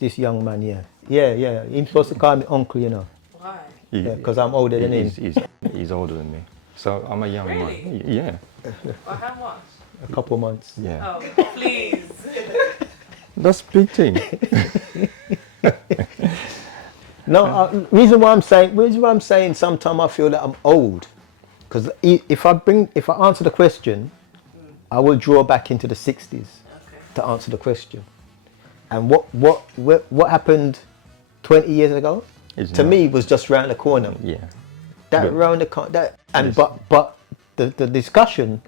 this young man, yeah. He's supposed to call me uncle, you know. Why? Yeah, because I'm older than him. He's older than me. So I'm a young Really? man. Yeah. Or how much? A couple months. Yeah. Oh, please. That's a big thing. No, reason why I'm saying sometimes I feel that I'm old, because if I answer the question, I will draw back into the 60s to answer the question. And what happened 20 years ago to me was just round the corner. Yeah. That round the corner. But the discussion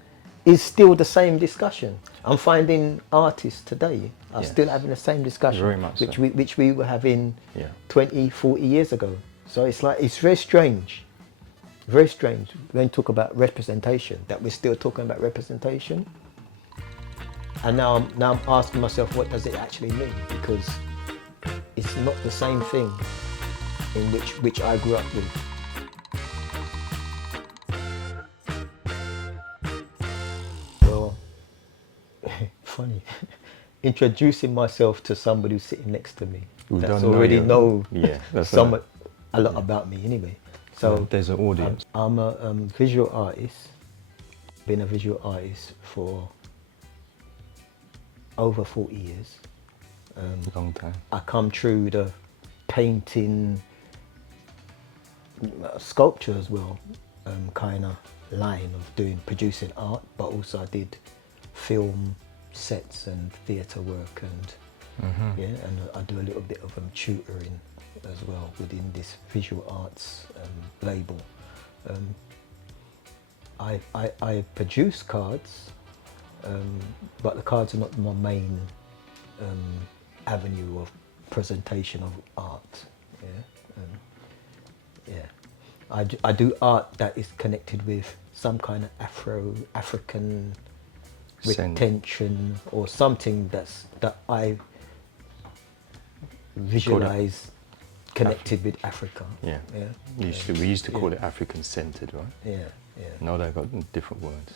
is still the same discussion. I'm finding artists today are still having the same discussion, very much which we were having 20, 40 years ago. So it's like, it's very strange when you talk about representation, that we're still talking about representation. And now I'm asking myself, what does it actually mean? Because it's not the same thing in which I grew up with. Well, funny, introducing myself to somebody who's sitting next to me that's already know a lot about me anyway. So there's an audience. I'm a visual artist. Been a visual artist for over 40 years. Long time. I come through the painting, sculpture as well, kind of line of producing art, but also I did film sets and theatre work, and and I do a little bit of tutoring as well within this visual arts label. I produce cards, but the cards are not my main avenue of presentation of art. I do art that is connected with some kind of African retention or something that I visualize connected with Africa. Yeah. We used to call it African centered, right? Yeah. Now they've got different words.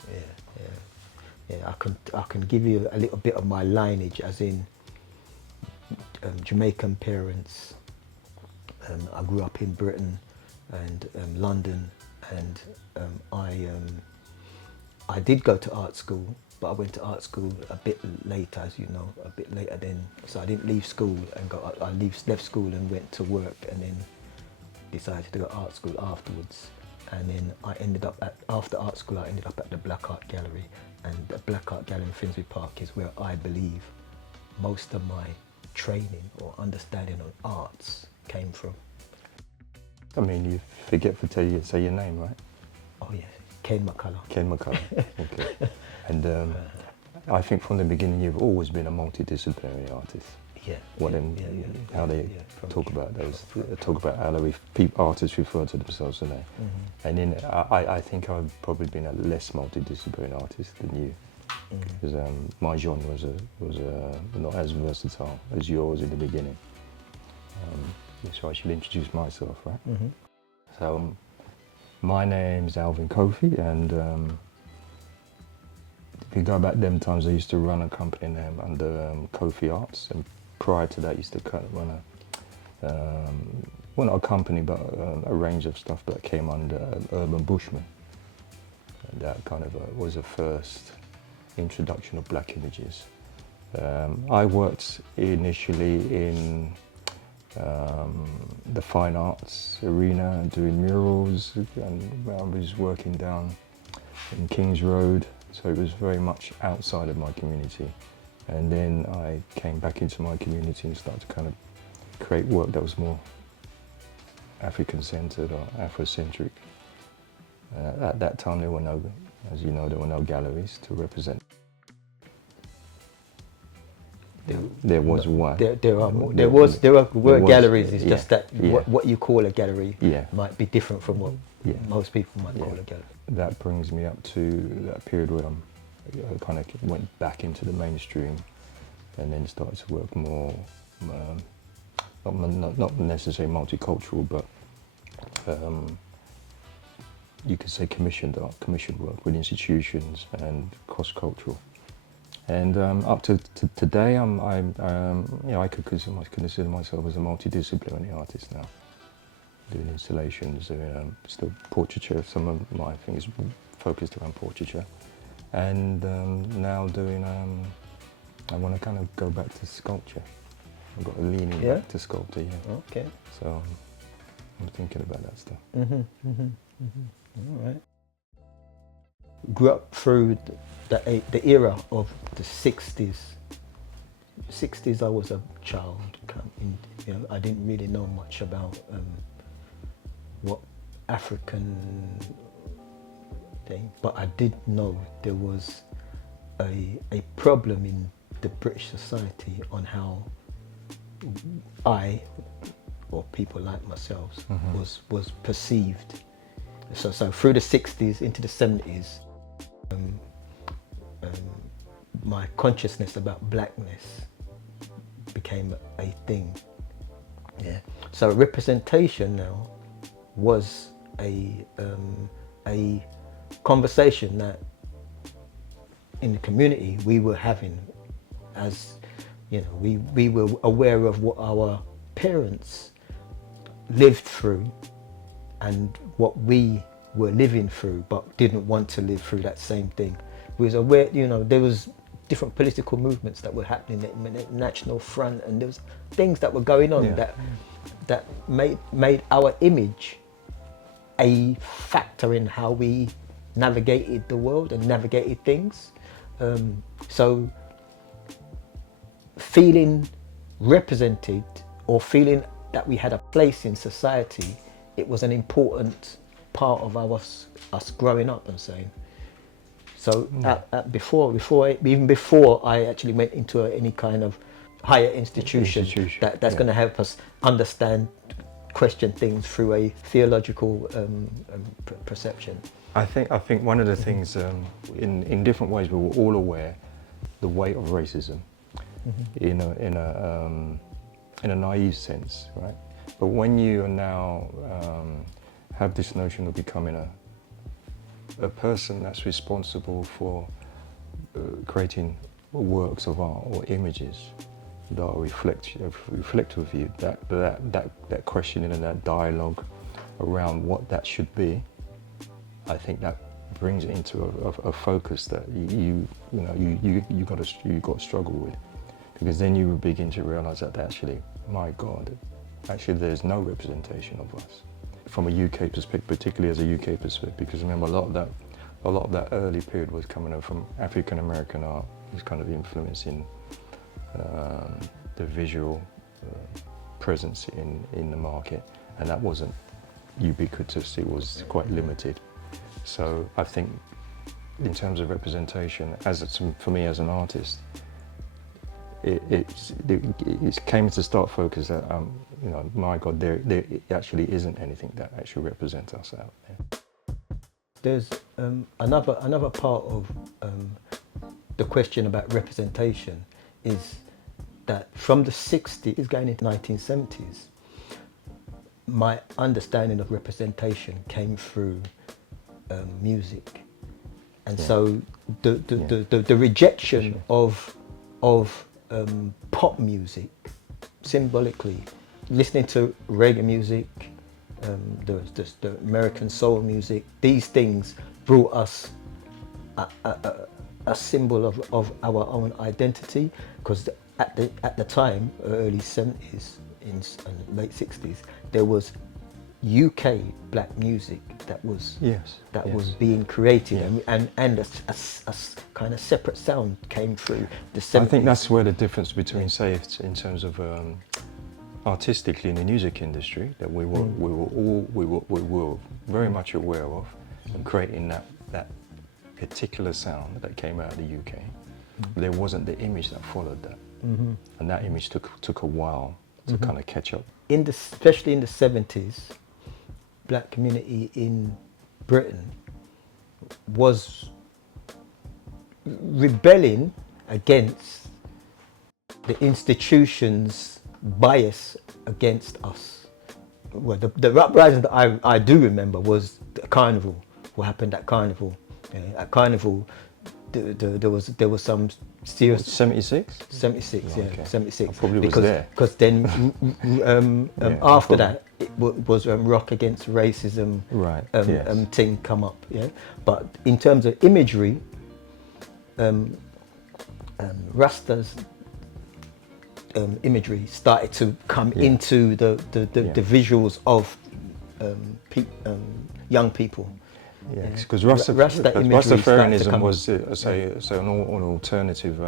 Yeah. I can give you a little bit of my lineage, as in Jamaican parents. I grew up in Britain and London, and I did go to art school, but I went to art school a bit later, as you know, a bit later then. So I didn't leave school and left school and went to work, and then decided to go to art school afterwards. And then after art school, I ended up at the Black Art Gallery, and the Black Art Gallery in Finsbury Park is where I believe most of my training or understanding of arts came from. I mean, you forget to say your name, right? Oh yeah, Ken McCalla. Ken McCalla, okay. And I think from the beginning you've always been a multidisciplinary artist. How they talk about those, how artists refer to themselves today. And then I think I've probably been a less multidisciplinary artist than you, because my genre was not as versatile as yours in the beginning. So I should introduce myself, right? So my name's Alvin Kofi, and if you go back them times, I used to run a company name under Kofi Arts, and prior to that, I used to kind of run well, not a company, but a range of stuff that came under Urban Bushman. And that kind of was the first introduction of black images. I worked initially in the fine arts arena, doing murals, and I was working down in Kings Road, so it was very much outside of my community. And then I came back into my community and started to kind of create work that was more African-centered or Afrocentric. At that time, there were no, as you know, there were no galleries to represent. There was one. There were galleries. It's just that what you call a gallery might be different from what most people might call a gallery. That brings me up to that period where I kind of went back into the mainstream, and then started to work more, not necessarily multicultural, but you could say commissioned work with institutions and cross-cultural. And up to today, I could consider myself as a multidisciplinary artist now. Doing installations, doing still portraiture. Some of my things focused around portraiture, and now doing. I want to kind of go back to sculpture. I've got a leaning back to sculpture. Yeah. Okay. So I'm thinking about that stuff. All right. Grew up through the era of the 60s. 60s, I was a child. I didn't really know much about what African thing, but I did know there was a problem in the British society on how I, or people like myself, was perceived. So through the 60s into the 70s, my consciousness about blackness became a thing. Yeah. So representation now was a conversation that in the community we were having, as you know, we were aware of what our parents lived through and what we were living through, but didn't want to live through that same thing. We was aware, you know, there was different political movements that were happening, the National Front, and there was things that were going on that made our image a factor in how we navigated the world and navigated things. So feeling represented or feeling that we had a place in society, it was an important part of us growing up and saying. So even before I actually went into any kind of higher institution. That's going to help us understand, question things through a theological perception. I think one of the things, in different ways, we were all aware the weight of racism in a naive sense, right? But when you are now have this notion of becoming a person that's responsible for creating works of art or images that are reflective of you, that questioning and that dialogue around what that should be, I think that brings it into a focus that you got to struggle with, because then you begin to realize that actually, my God, actually there's no representation of us from a UK perspective, particularly as a UK perspective, because remember a lot of that early period was coming from African American art, was kind of influencing the visual presence in the market, and that wasn't ubiquitous, it was quite limited. So I think in terms of representation, for me as an artist, it came to start focus that my God, there actually isn't anything that actually represents us out there. There's another part of the question about representation is that from the 60s going into 1970s, my understanding of representation came through music, and so the rejection of pop music, symbolically, listening to reggae music, the American soul music, these things brought us a symbol of our own identity, because at the time, early 70s and late 60s, there was UK black music that was being created, and a kind of separate sound came through the 70s. I think that's where the difference between, say, in terms of artistically in the music industry, that we were very much aware of, and creating that particular sound that came out of the UK. There wasn't the image that followed that, and that image took a while to kind of catch up. Especially in the 70s, black community in Britain was rebelling against the institution's bias against us. Well, the uprising that I do remember was the carnival, what happened at carnival. At carnival, there was some serious 76? 76, Oh, yeah, okay. 76. I probably was because, there. Because then after probably. that, it was Rock Against Racism Right, yes. thing come up, yeah. But in terms of imagery, Rasta's imagery started to come into the visuals of young people. Yes, because Rastafarianism was an alternative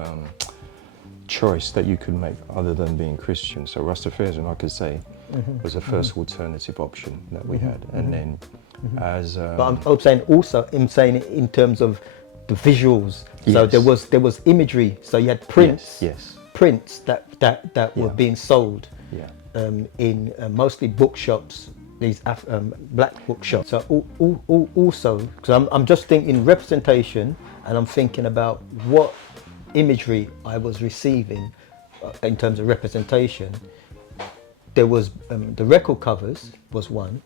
choice that you could make other than being Christian. So Rastafarianism, I could say, was the first alternative option that we had. And then as... but I'm saying it in terms of the visuals. So there was imagery. So you had prints, prints that were being sold in mostly bookshops, these black bookshops. So also, because I'm just thinking representation, and I'm thinking about what imagery I was receiving in terms of representation. There was the record covers was one,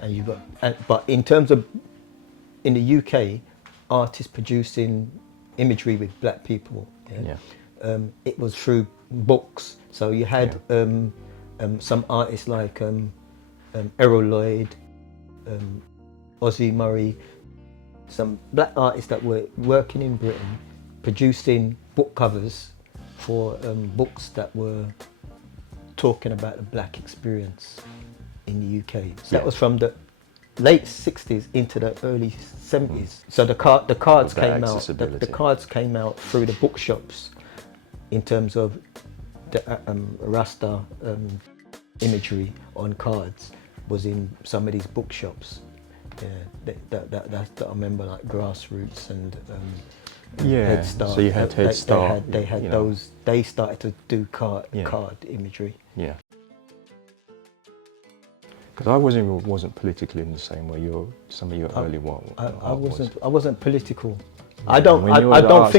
and you got, but in terms of in the UK, artists producing imagery with black people, it was through books. So you had some artists like Errol Lloyd, Ozzie Murray, some black artists that were working in Britain, producing book covers for books that were talking about the black experience in the UK. So that was from the late 60s into the early 70s. So the cards came out. The cards came out through the bookshops in terms of the Rasta imagery on cards was in some of these bookshops. Yeah, that I remember, like Grassroots and Head Start. So you had Head Start. They had those. They started to do card imagery. Yeah. Because I wasn't political in the same way some of your early work. I wasn't political. I don't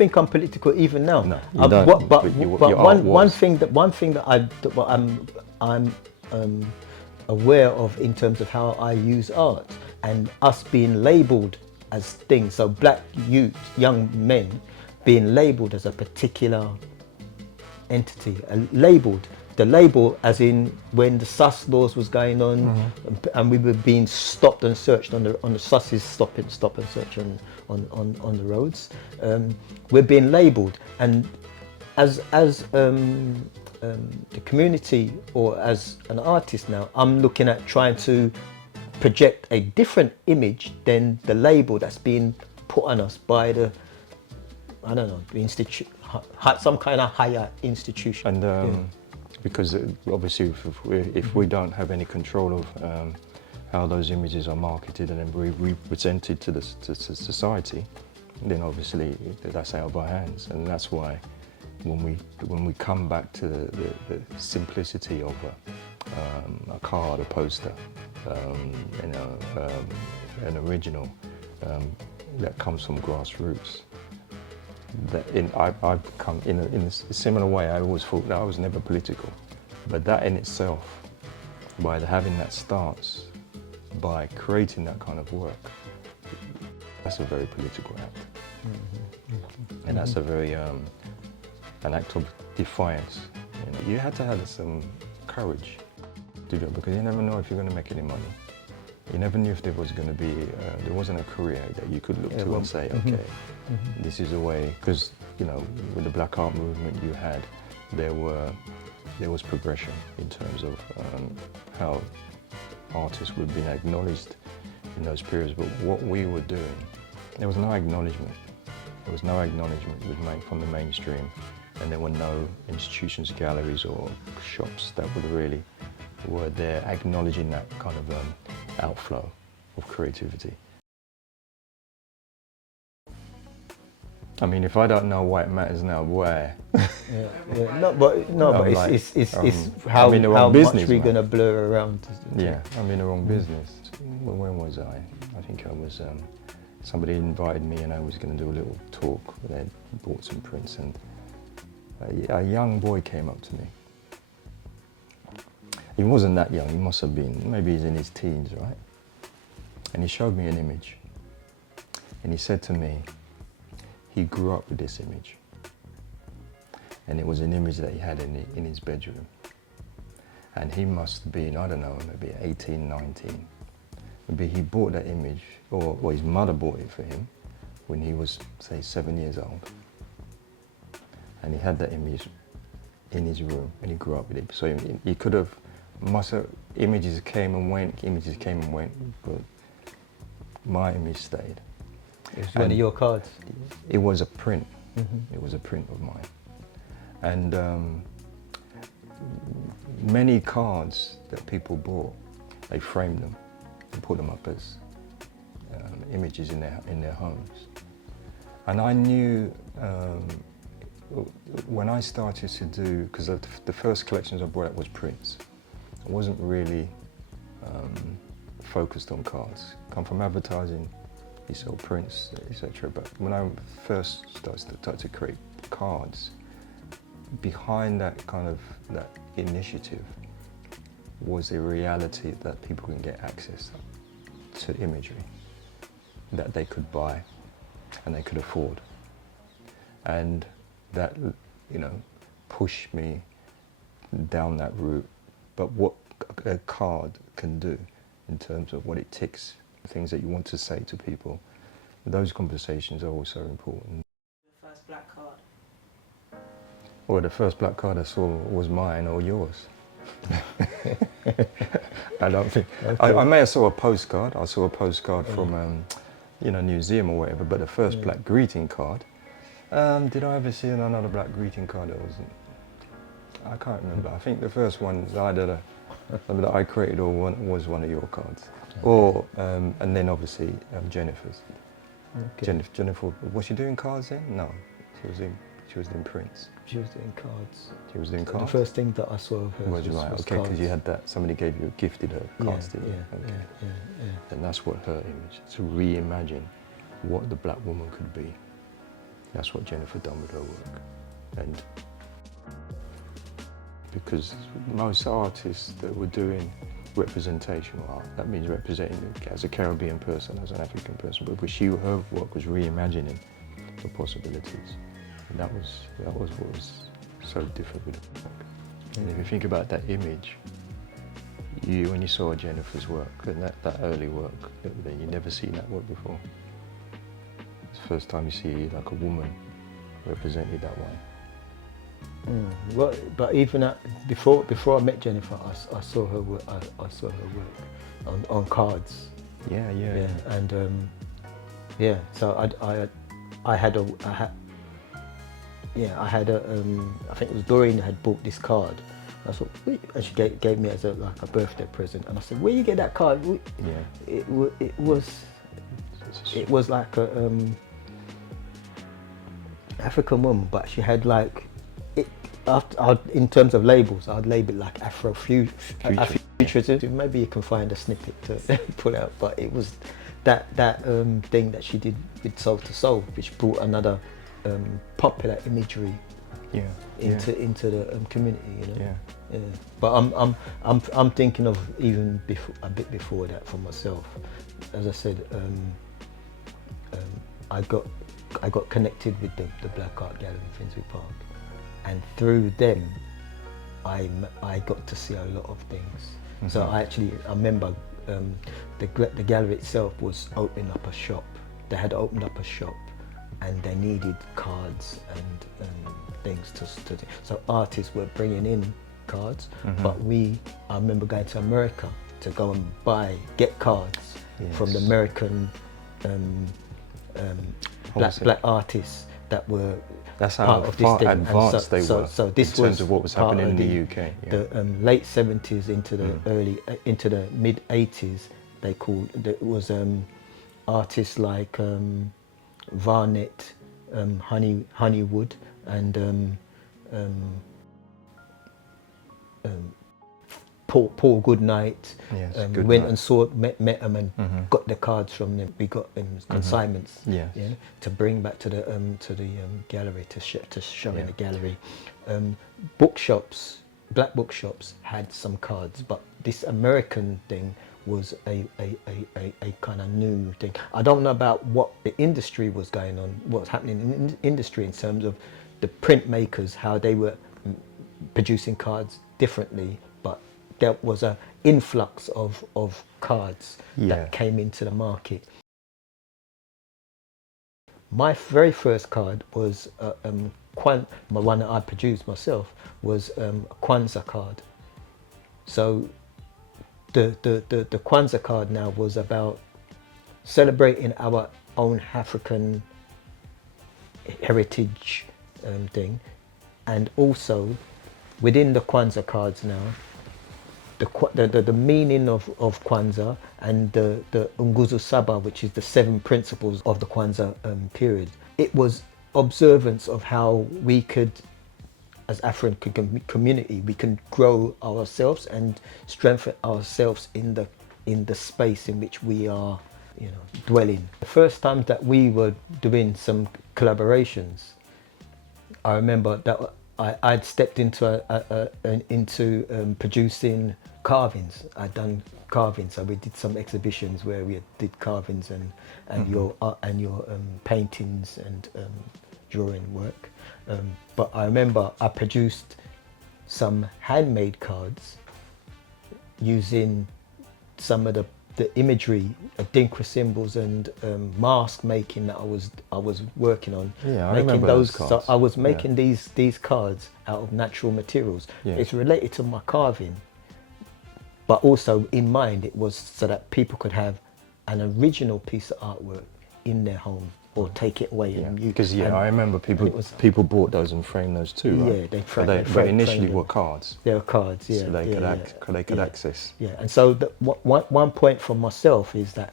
think I'm political even now. No, you don't. But one thing that I'm aware of in terms of how I use art and us being labelled as things. So black youth, young men, being labelled as a particular entity, labelled. The label, as in when the sus laws was going on, and we were being stopped and searched on the suses stop and search on the roads. We're being labelled, and as the community or as an artist now, I'm looking at trying to project a different image than the label that's being put on us by the, I don't know, the some kind of higher institution. And because obviously if we don't have any control of how those images are marketed and then represented to society, then obviously that's out of our hands. And that's why when we come back to the simplicity of a card, a poster, an original that comes from grassroots. I've come in a similar way. I always thought that I was never political, but that in itself, by having that stance, by creating that kind of work, that's a very political act, and that's a very an act of defiance. You had to have some courage to do it, because you never know if you're going to make any money. You never knew if there was going to be, there wasn't a career that you could look to and say, okay, this is a way, because, with the Black Art movement you had, there was progression in terms of how artists were being acknowledged in those periods, but what we were doing, there was no acknowledgement. There was no acknowledgement from the mainstream, and there were no institutions, galleries or shops that were there acknowledging that kind of outflow of creativity. I mean, if I don't know why it matters now, where? It's how much we're going to blur around. Yeah, I'm in the wrong business. When was I? I think I was, somebody invited me and I was going to do a little talk. They bought some prints, and a young boy came up to me. He wasn't that young, he must have been, maybe he's in his teens, right? And he showed me an image. And he said to me, he grew up with this image. And it was an image that he had in his bedroom. And he must have been, I don't know, maybe 18, 19. Maybe he bought that image, or his mother bought it for him when he was, say, 7 years old. And he had that image in his room, and he grew up with it. So he could have, images came and went, but my image stayed. It was one of your cards? It was a print. Mm-hmm. It was a print of mine. And many cards that people bought, they framed them and put them up as images in their homes. And I knew when I started to do, because the first collections I brought out was prints. I wasn't really focused on cards. Come from advertising, you sell prints, etc. But when I first started to create cards, behind that kind of that initiative was a reality that people can get access to imagery that they could buy and they could afford, and that, you know, pushed me down that route. But what a card can do in terms of what it ticks, things that you want to say to people, those conversations are also important. The first black card. Well, the first black card I saw was mine or yours. I don't think. Okay. I may have saw a postcard. I saw a postcard from, museum or whatever. But the first black greeting card. Did I ever see another black greeting card? That wasn't. I can't remember. I think the first one either that I created or was one of your cards, or and then obviously Jennifer's. Okay. Jennifer, was she doing cards then? No, she was doing prints. She was doing cards. She was doing cards? The first thing that I saw of her was right. Okay, because you had that, somebody gifted her cards, didn't you? Okay. Yeah. And that's what her image, to reimagine what the black woman could be. That's what Jennifer done with her work. And because most artists that were doing representational art, that means representing as a Caribbean person, as an African person, but her work was reimagining the possibilities. And that was what was so different with the work. And if you think about that image, when you saw Jennifer's work, and that early work, then you never seen that work before. It's the first time you see like a woman represented that way. Well, but even before I met Jennifer, I saw her work. I saw her work on cards. Yeah. And so I had I think it was Doreen who had bought this card. I thought, and she gave me as a birthday present, and I said, "Where you get that card?" It was like a African woman, but she had like it. In terms of labels, I'd label it like Afrofuturism. Maybe you can find a snippet to put out, but it was that thing that she did with Soul to Soul, which brought another popular imagery into the community, you know. Yeah. But I'm thinking of even a bit before that for myself. As I said, I got connected with the Black Art Gallery in Finsbury Park, and through them, I got to see a lot of things. Mm-hmm. So I remember the gallery itself was opening up a shop. They had opened up a shop, and they needed cards and things to do. So artists were bringing in cards, but I remember going to America to go and get cards from the American black artists that were That's how part of this thing. Advanced they were so this in terms of what was happening in the UK. The late 70s into the into the mid 80s, it was artists like Varnett, Honeywood, and Paul Goodnight. Went and met them and got the cards from them. We got consignments to bring back to the gallery to show in the gallery. Black bookshops had some cards, but this American thing was a kind of new thing. I don't know about what the industry was going on, what's happening in the industry in terms of the printmakers, how they were producing cards differently, but there was an influx of cards that came into the market. My very first card was the one that I produced myself was a Kwanzaa card. So the Kwanzaa card now was about celebrating our own African heritage thing, and also within the Kwanzaa cards now, the meaning of Kwanzaa and the Nguzo Saba, which is the 7 principles of the Kwanzaa period. It was observance of how we could, as African community, we can grow ourselves and strengthen ourselves in the space in which we are, dwelling. The first time that we were doing some collaborations, I remember that I'd stepped into producing carvings. I'd done carvings, so we did some exhibitions where we did carvings and your paintings and drawing work. But I remember I produced some handmade cards using some of the imagery of Dinkra symbols and mask making that I was working on. Yeah, I remember those cards. So I was making these cards out of natural materials. Yeah. It's related to my carving, but also in mind it was so that people could have an original piece of artwork in their home or take it away and use. Because I remember people bought those and framed those too, right? Yeah, they but initially were cards. They were cards, yeah. So they could access. Yeah, and so one point for myself is that,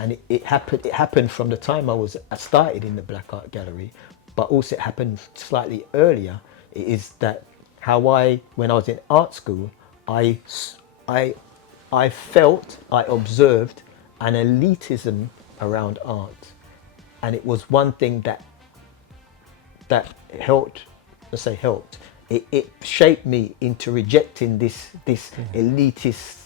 and it happened from the time I started in the Black Art Gallery, but also it happened slightly earlier. Is that how when I was in art school, I observed an elitism around art. And it was one thing that helped, let's say helped, it shaped me into rejecting this elitist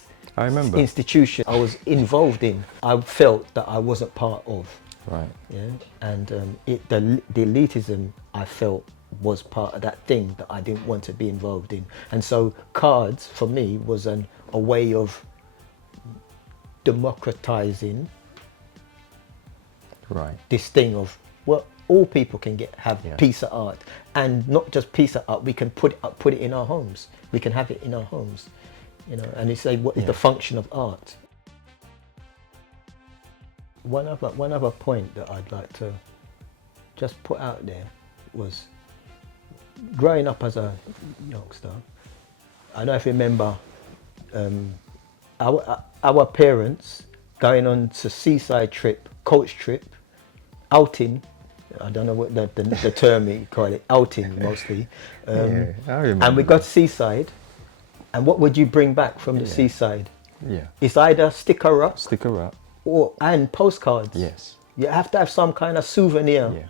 institution I was involved in. I felt that I wasn't part of. Right. Yeah. And the elitism I felt was part of that thing that I didn't want to be involved in. And so cards for me was a way of democratizing this thing of, well, all people can have piece of art, and not just piece of art, we can put it in our homes. We can have it in our homes, and it's like, what is the function of art? One other point that I'd like to just put out there was, growing up as a youngster, I don't know if you remember our parents going on to seaside trip, coach trip, outing. I don't know what the term you call it, outing mostly. I remember. And we got seaside, and what would you bring back from the seaside? Yeah. It's either sticker up, and postcards. Yes. You have to have some kind of souvenir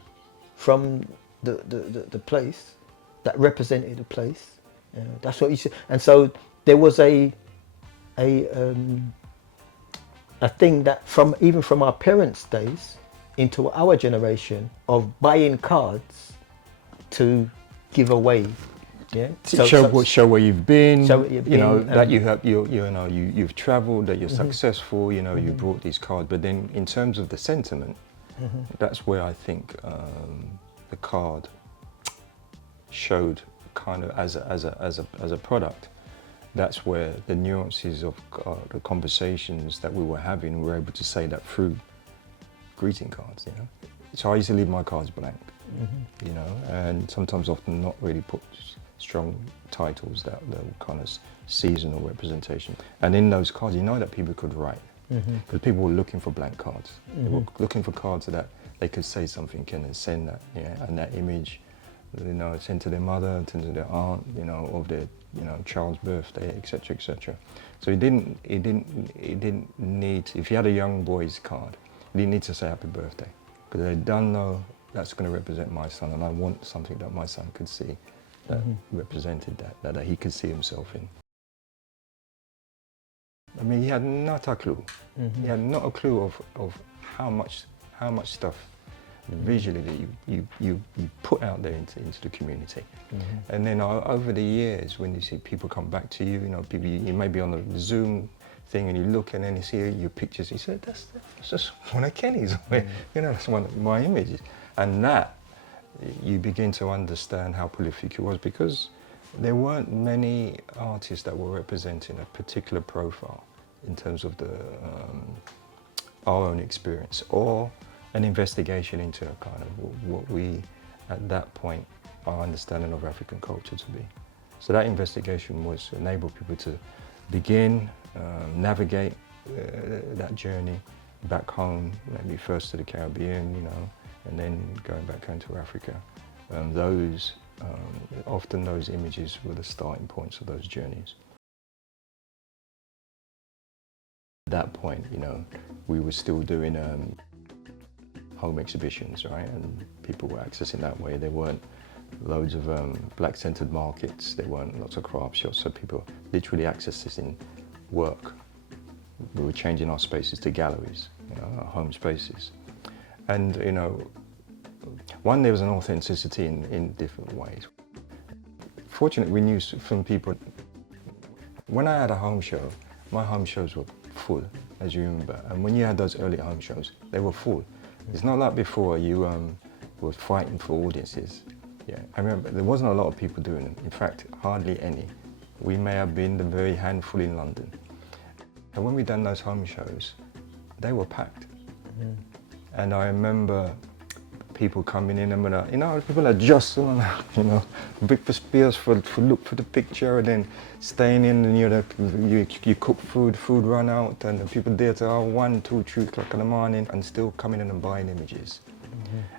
from the place that represented the place. That's what you see. And so there was a thing that even from our parents' days into our generation of buying cards to give away. Yeah. Show where you've been. Show where you've been, that you have you've travelled, that you're successful. You brought these cards. But then in terms of the sentiment, that's where I think the card showed kind of as a product. That's where the nuances of the conversations that we were having, we were able to say that through greeting cards, So I used to leave my cards blank, and sometimes often not really put strong titles that were kind of seasonal representation. And in those cards, that people could write, because people were looking for blank cards. They were looking for cards that they could say something in and send that, and that image, sent to their mother, sent to their aunt, of their child's birthday, etc., etc. So it didn't need, if you had a young boy's card, you didn't need to say happy birthday, because they don't know that's going to represent my son, and I want something that my son could see that represented that he could see himself in. I mean, he had not a clue. He had not a clue of how much stuff visually that you put out there into the community. And then over the years, when you see people come back to you, you know, people, you may be on the Zoom thing and you look and then you see your pictures, you say, that's just one of Kenny's, you know, that's one of my images. And that, you begin to understand how prolific he was, because there weren't many artists that were representing a particular profile in terms of our own experience, or an investigation into kind of what we, at that point, our understanding of African culture to be. So that investigation was to enable people to begin, navigate that journey back home, maybe first to the Caribbean, you know, and then going back home to Africa. Often those images were the starting points of those journeys. At that point, you know, we were still doing home exhibitions, right? And people were accessing that way. There weren't loads of black-centered markets. There weren't lots of craft shops, so people literally accessing work. We were changing our spaces to galleries, you know, our home spaces. And, you know, one, there was an authenticity in different ways. Fortunately, we knew from people, when I had a home show, my home shows were full, as you remember. And when you had those early home shows, they were full. It's not like before you were fighting for audiences. Yeah, I remember there wasn't a lot of people doing it. In fact, hardly any. We may have been the very handful in London. And when we done those home shows, they were packed. And I remember people coming in and you know, people are jostling, you know, big for spears for look for the picture, and then staying in, and you cook food run out, and the people there till 1, 2, 3 o'clock in the morning, and still coming in and buying images.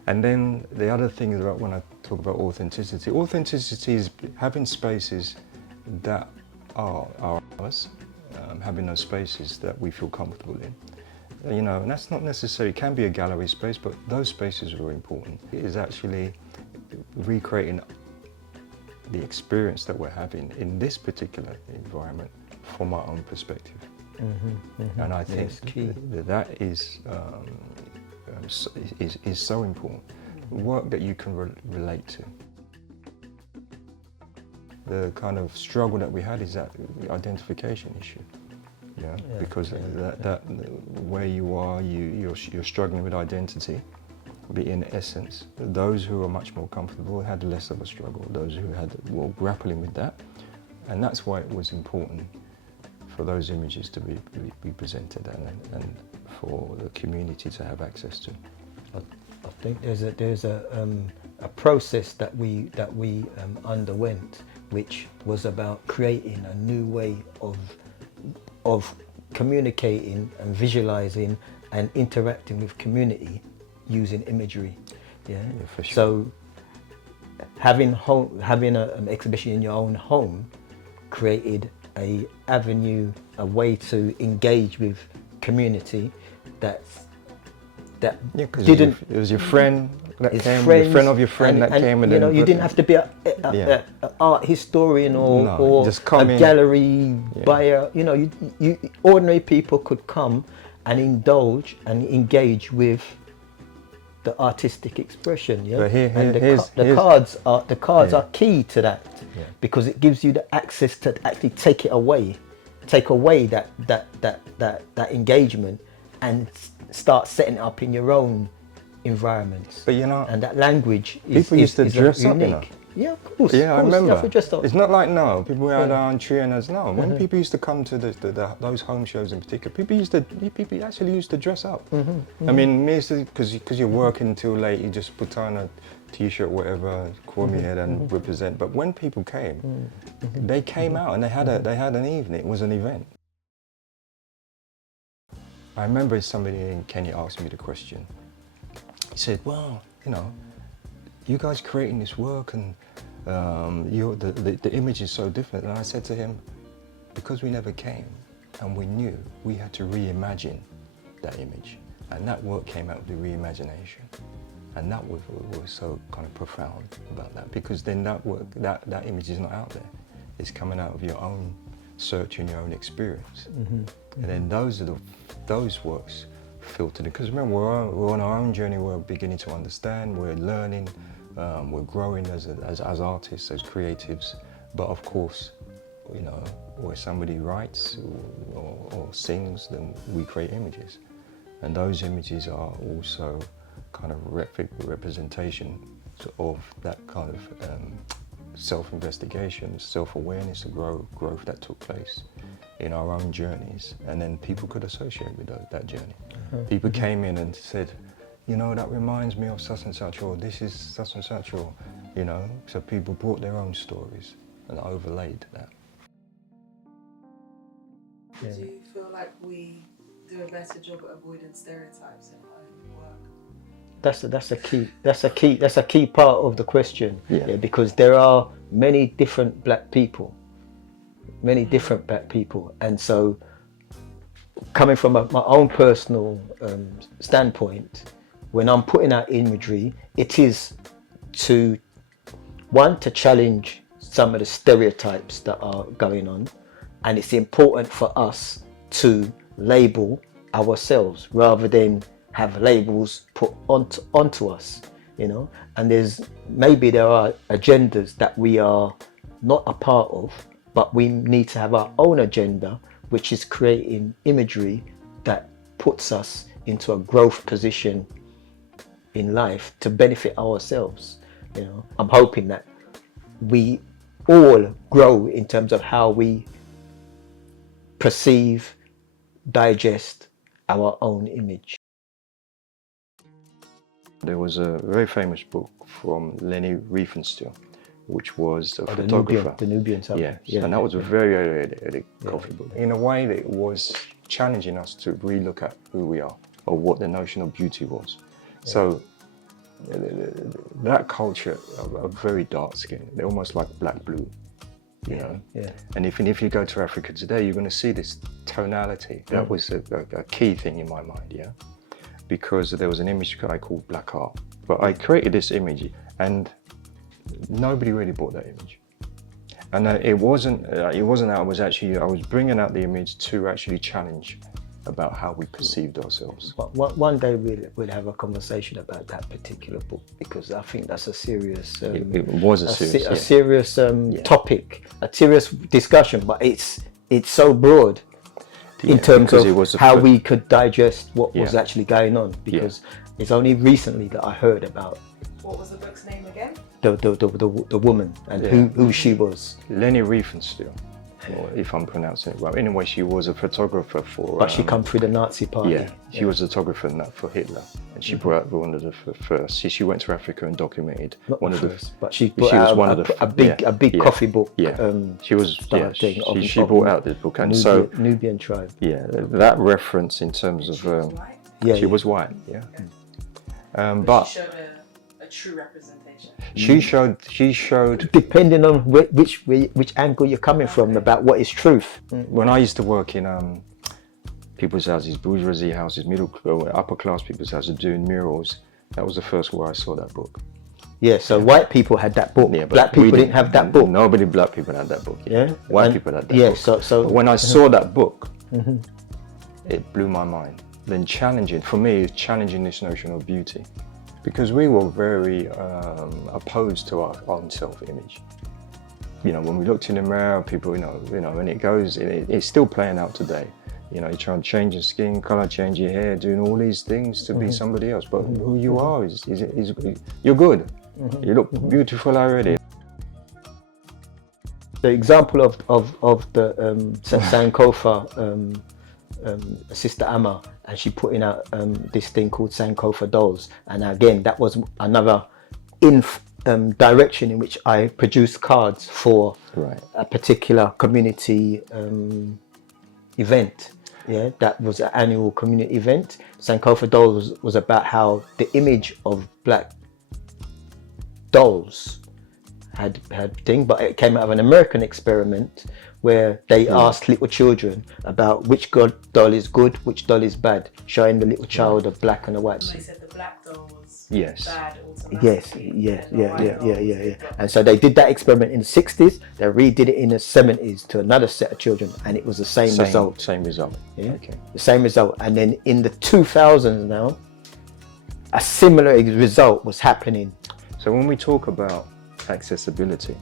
And then the other thing is about when I talk about authenticity. Authenticity is having spaces that are ours, having those spaces that we feel comfortable in. You know, and that's not necessarily, it can be a gallery space, but those spaces are important. It is actually recreating the experience that we're having in this particular environment from our own perspective. And I think that is so important. Work that you can relate to. The kind of struggle that we had is that identification issue. Yeah, because that where you are, you're struggling with identity. But in essence, those who are much more comfortable had less of a struggle. Those who were grappling with that, and that's why it was important for those images to be presented and for the community to have access to. I think there's a process that we underwent, which was about creating a new way of communicating and visualizing and interacting with community using imagery. Yeah, for sure. So having an exhibition in your own home created a way to engage with community that didn't. It was your friend that came, your friend of your friend that came, and you know, you didn't have to be an art historian or a gallery buyer. You know, you ordinary people could come and indulge and engage with the artistic expression. Yeah, the cards are key to that, because it gives you the access to actually take away that engagement and start setting it up in your own environments. But you know, and that language people used to dress up, unique. you know. Yeah, of course. Yeah, I remember. It's not like now. People out on trainers now. When people used to come to those home shows in particular, people actually used to dress up. I mean, because you're working until late, you just put on a t-shirt, whatever, comb your head and represent. But when people came, they came out and they had an evening. It was an event. I remember somebody in Kenya asked me the question. He said, "Well, you know, you guys creating this work and the image is so different." And I said to him, because we never came and we knew we had to reimagine that image. And that work came out with the reimagination. And that was so kind of profound about that, because then that work, that image is not out there. It's coming out of your own searching your own experience. And then those works filtered in. Because remember, we're on our own journey, we're beginning to understand, we're learning, we're growing as artists, as creatives. But of course, you know, where somebody writes or sings, then we create images. And those images are also kind of representation of that kind of self-investigation, self-awareness, and growth that took place in our own journeys. And then people could associate with that journey. People came in and said, you know, that reminds me of such and such, or this is such and such, or, you know, so people brought their own stories and overlaid that. Do you feel like we do a better job at avoiding stereotypes in our own work? That's a key part of the question. Yeah, because there are many different black people, and so coming from my own personal standpoint, when I'm putting out imagery, it is to challenge some of the stereotypes that are going on, and it's important for us to label ourselves rather than have labels put onto us, you know. And there are agendas that we are not a part of, but we need to have our own agenda, which is creating imagery that puts us into a growth position in life to benefit ourselves, you know. I'm hoping that we all grow in terms of how we perceive, digest our own image. There was a very famous book from Leni Riefenstahl, which was a photographer. The Nubian yeah, and that was a very early Kofi book. In a way, that it was challenging us to relook at who we are, or what the notion of beauty was. Yeah. So that culture are very dark skinned. They're almost like black-blue, you know. Yeah. And if you go to Africa today, you're going to see this tonality. That was a key thing in my mind, yeah. Because there was an image I called Black Art. But I created this image and nobody really bought that image. And it wasn't that I was bringing out the image to actually challenge about how we perceived ourselves. One day we'll have a conversation about that particular book, because I think that's a serious... it was a serious topic, a serious discussion, but it's so broad. In terms of how we could digest what was actually going on, because it's only recently that I heard about. What was the book's name again? The woman and who she was. Leni Riefenstahl, if I'm pronouncing it right. Anyway, she was a photographer for... But she come through the Nazi party. Yeah, she was a photographer for Hitler, and she brought out one of the first. She went to Africa and documented but she brought out a big coffee book. Yeah, she brought out this book, and Nubian tribe. Yeah, that reference in terms of she was white. Yeah, but she showed a true representation. She showed depending on which angle you're coming from about what is truth. When I used to work in people's houses, bourgeoisie houses, upper class people's houses, doing murals, that was the first where I saw that book. Yeah, so white people had that book. Yeah, black people didn't have that book. Black people had that book. Yeah, white people had that book. Yeah, so but when I saw that book, it blew my mind. Then challenging this notion of beauty. Because we were very opposed to our own self-image. You know, when we looked in the mirror, people, you know, and it's still playing out today. You know, you're trying to change your skin color, change your hair, doing all these things to be somebody else. But who you are is you're good. You look beautiful already. The example of the Sankofa, Sister Amma, and she putting out this thing called Sankofa dolls, and again that was another direction in which I produced cards for a particular community event. Yeah, that was an annual community event. Sankofa dolls was about how the image of black dolls had thing, but it came out of an American experiment where they asked little children about which doll is good, which doll is bad, showing the little child a black and a white. And they said the black doll was yes. bad, Yes, yeah. And so they did that experiment in the 60s, they redid it in the 70s to another set of children, and it was the same result. Same result. Yeah? Okay. The same result. And then in the 2000s now, a similar result was happening. So when we talk about accessibility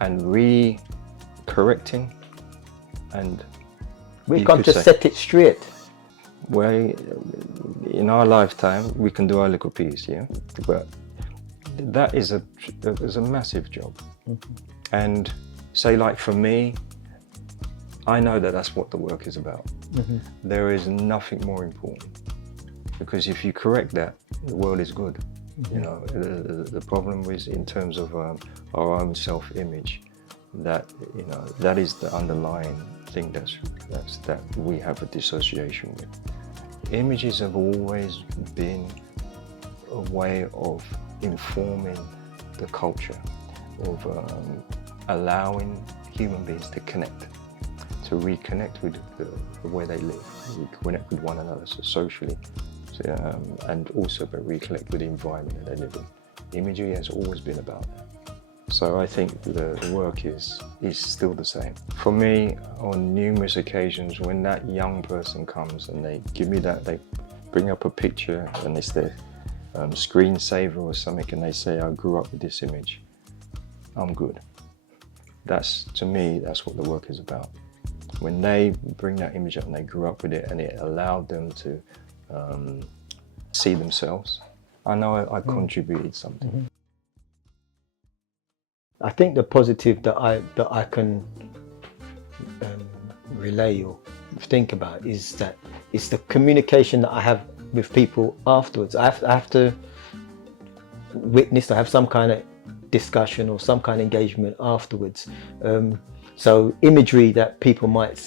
and re-correcting, and we can't just set it straight. Well, in our lifetime, we can do our little piece, yeah? But that is a massive job. Mm-hmm. And say, like for me, I know that that's what the work is about. Mm-hmm. There is nothing more important. Because if you correct that, the world is good. Mm-hmm. You know, the problem is in terms of our own self-image, that, you know, that is the underlying thing that we have a dissociation with. Images have always been a way of informing the culture, of allowing human beings to connect, to reconnect with the way they live, reconnect with one another, so socially, and also but reconnect with the environment that they live in. Imagery has always been about that. So I think the work is still the same. For me, on numerous occasions, when that young person comes and they give me that, they bring up a picture and it's their screensaver or something, and they say, I grew up with this image, I'm good. To me, that's what the work is about. When they bring that image up and they grew up with it and it allowed them to see themselves, I know I contributed something. Mm-hmm. I think the positive that I can relay or think about is that it's the communication that I have with people afterwards. I have to witness, I have some kind of discussion or some kind of engagement afterwards. So imagery that people might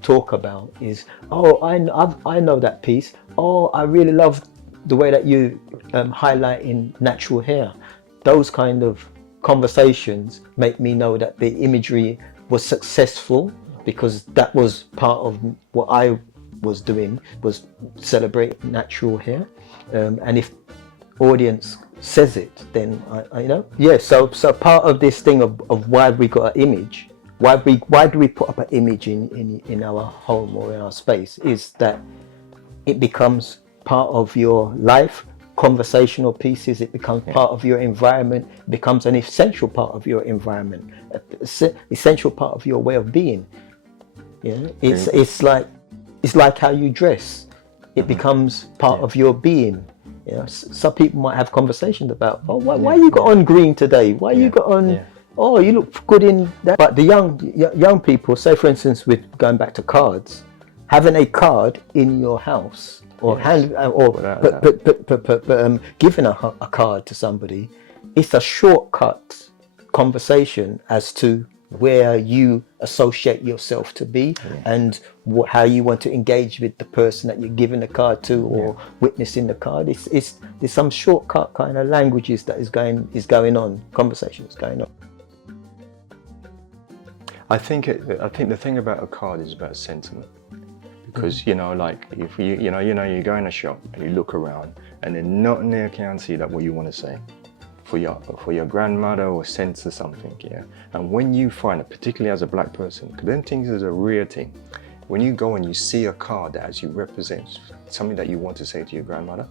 talk about is, oh, I know that piece. Oh, I really love the way that you highlight in natural hair. Those kind of conversations make me know that the imagery was successful, because that was part of what I was doing, was celebrate natural hair. And if audience says it, then I you know, yeah. So part of this thing of why we got an image, why do we put up an image in our home or in our space, is that it becomes part of your life. Conversational pieces, it becomes part of your environment, becomes an essential part of your environment, essential part of your way of being. Yeah, it's like how you dress. It becomes part of your being. You know, some people might have conversations about, oh, why you got on green today? Why you got on? Oh, you look good in that. But the young people, say for instance, with going back to cards, having a card in your house. Or giving a card to somebody, it's a shortcut conversation as to where you associate yourself to be, and how you want to engage with the person that you're giving the card to or witnessing the card. There's some shortcut kind of languages that is going on, conversations going on. I think the thing about a card is about sentiment. Because, you know, like if you go in a shop and you look around and then not near can see that what you want to say for your grandmother or send to something, yeah. And when you find it, particularly as a black person, because then things is a rare thing. When you go and you see a card that actually represents something that you want to say to your grandmother,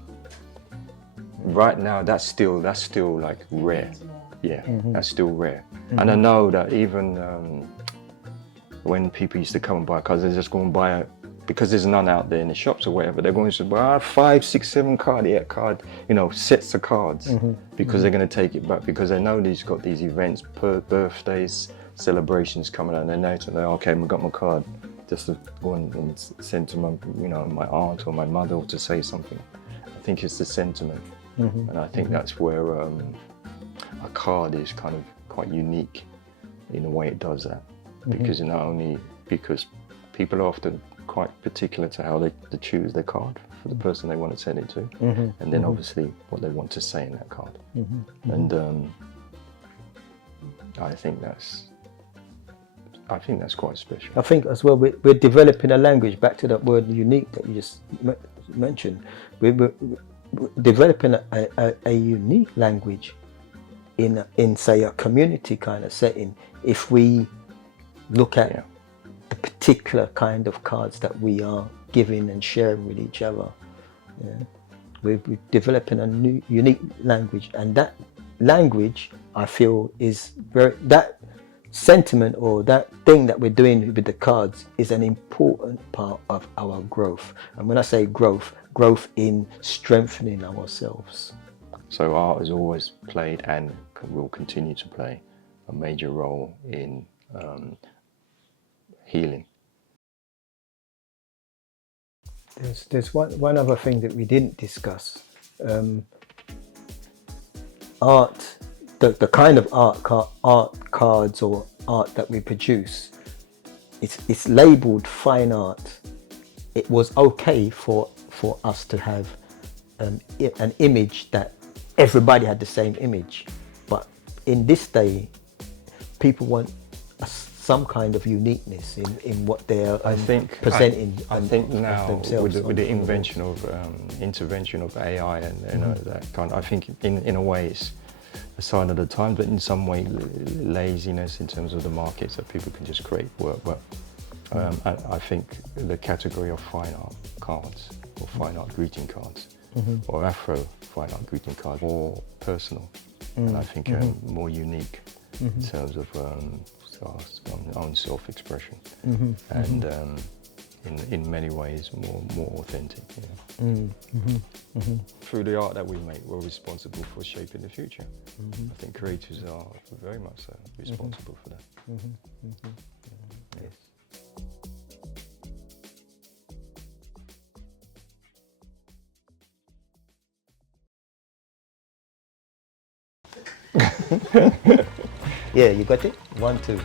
right now that's still like rare. Yeah, that's still rare. And I know that even when people used to come and buy cards, they just go and buy because there's none out there in the shops or whatever, they're going to buy 5, 6, 7 card, you know, sets of cards, because they're going to take it back, because they know they've got these events, birthdays, celebrations coming out, and they know, okay, I've got my card, just to go and send to my, you know, my aunt or my mother, or to say something. I think it's the sentiment, and I think that's where a card is kind of quite unique in the way it does that, because not only because people are often quite particular to how they choose their card for the person they want to send it to, and then obviously what they want to say in that card. And I think that's quite special. I think as well we're developing a language, back to that word unique that you just mentioned. developing a unique language in say a community kind of setting, if we look at the particular kind of cards that we are giving and sharing with each other, we're developing a new unique language, and that language, I feel, is that sentiment or that thing that we're doing with the cards is an important part of our growth. And when I say growth in strengthening ourselves. So art has always played and will continue to play a major role in healing. There's one other thing that we didn't discuss. Art, the kind of art cards or art that we produce, it's labelled fine art. It was okay for us to have an image that everybody had the same image, but in this day, people want some kind of uniqueness in what they're presenting. I think now with the intervention of AI and that kind, I think in a way it's a sign of the time, but in some way laziness in terms of the markets that people can just create work. But I think the category of fine art cards or fine art greeting cards or Afro fine art greeting cards more personal and I think more unique in terms of own self-expression and in many ways more authentic. Through the art that we make, we're responsible for shaping the future. I think creators are very much responsible for that. Yes. Yeah, you got it? 1, 2.